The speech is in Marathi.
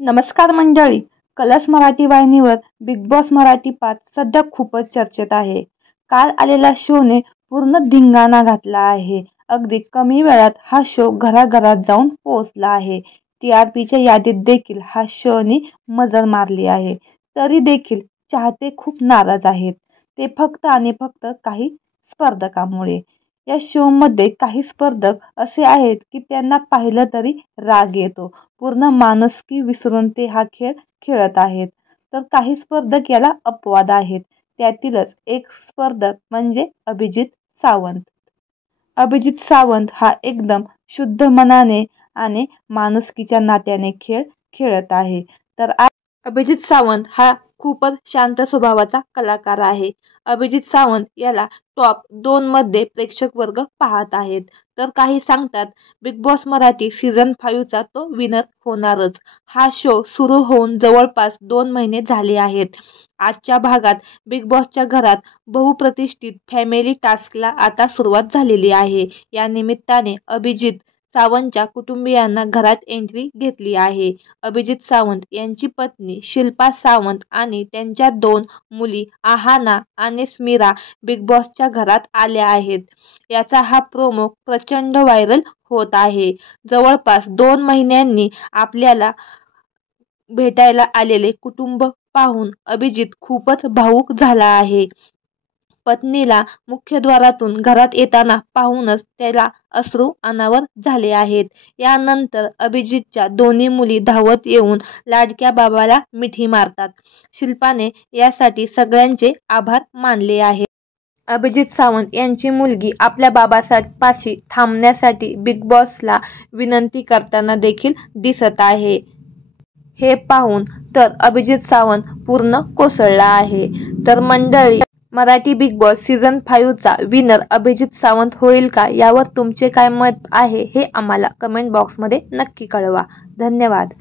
नमस्कार मंडळी, कलर्स मराठी वाहिनीवर बिग बॉस मराठी 5 सध्या खूपच चर्चेत आहे. काल आलेल्या शोने पूर्ण धिंगाणा घातला आहे. अगदी कमी वेळात हा शो घराघरात जाऊन पोहोचला आहे. TRPच्या यादीत देखील हा शोने मजल मारली आहे. तरी देखील चाहते खूप नाराज आहेत. ते फक्त आणि फक्त काही स्पर्धकांमुळे. या शोमध्ये काही स्पर्धक असे आहेत की त्यांना पाहिलं तरी राग येतो. पूर्ण माणुसकी विसरून ते हा खेळ खेळत आहेत. तर काही स्पर्धक याला अपवाद आहेत. त्यातीलच एक स्पर्धक म्हणजे अभिजित सावंत. अभिजित सावंत हा एकदम शुद्ध मनाने आणि माणुसकीच्या नात्याने खेळ खेळत आहे. तर अभिजित सावंत हा खूपच शांत स्वभावाचा कलाकार आहे. अभिजित सावंत याला टॉप 2 मध्ये प्रेक्षक वर्ग पाहत आहेत. तर काही सांगतात बिग बॉस मराठी सीझन 5 चा तो विनर होणारच. हा शो सुरू होऊन जवळपास 2 महिने झाले आहेत. आजच्या भागात बिग बॉसच्या घरात बहुप्रतिष्ठित फॅमिली टास्कला आता सुरुवात झालेली आहे. या निमित्ताने अभिजित सावंतच्या कुटुंबियांना घरात एंट्री घेतली आहे. अभिजित सावंत यांची पत्नी शिल्पा सावंत आणि त्यांच्या 2 मुली आहाना आणि स्मिरा बिग बॉसच्या घरात आल्या आहेत. याचा हा प्रोमो प्रचंड व्हायरल होत आहे. जवळपास 2 महिन्यांनी आपल्याला भेटायला आलेले कुटुंब पाहून अभिजित खूपच भावूक झाला आहे. पत्नीला मुख्यद्वारातून घरात येताना पाहूनच त्याला अश्रू अनावर झाले आहेत. यानंतर अभिजितच्या दोन्ही मुली धावत येऊन लाडक्या बाबाला मिठी मारतात. शिल्पाने यासाठी सगळ्यांचे आभार मानले आहेत. अभिजित सावंत यांची मुलगी आपल्या बाबापाशी थांबण्यासाठी बिग बॉसला विनंती करताना देखील दिसत आहे. हे पाहून तर अभिजित सावंत पूर्ण कोसळला आहे. तर मंडळी, मराठी बिग बॉस सीझन 5 चा विनर अभिजित सावंत होईल का, यावर तुमचे काय मत आहे हे आम्हाला कमेंट बॉक्समध्ये नक्की कळवा. धन्यवाद.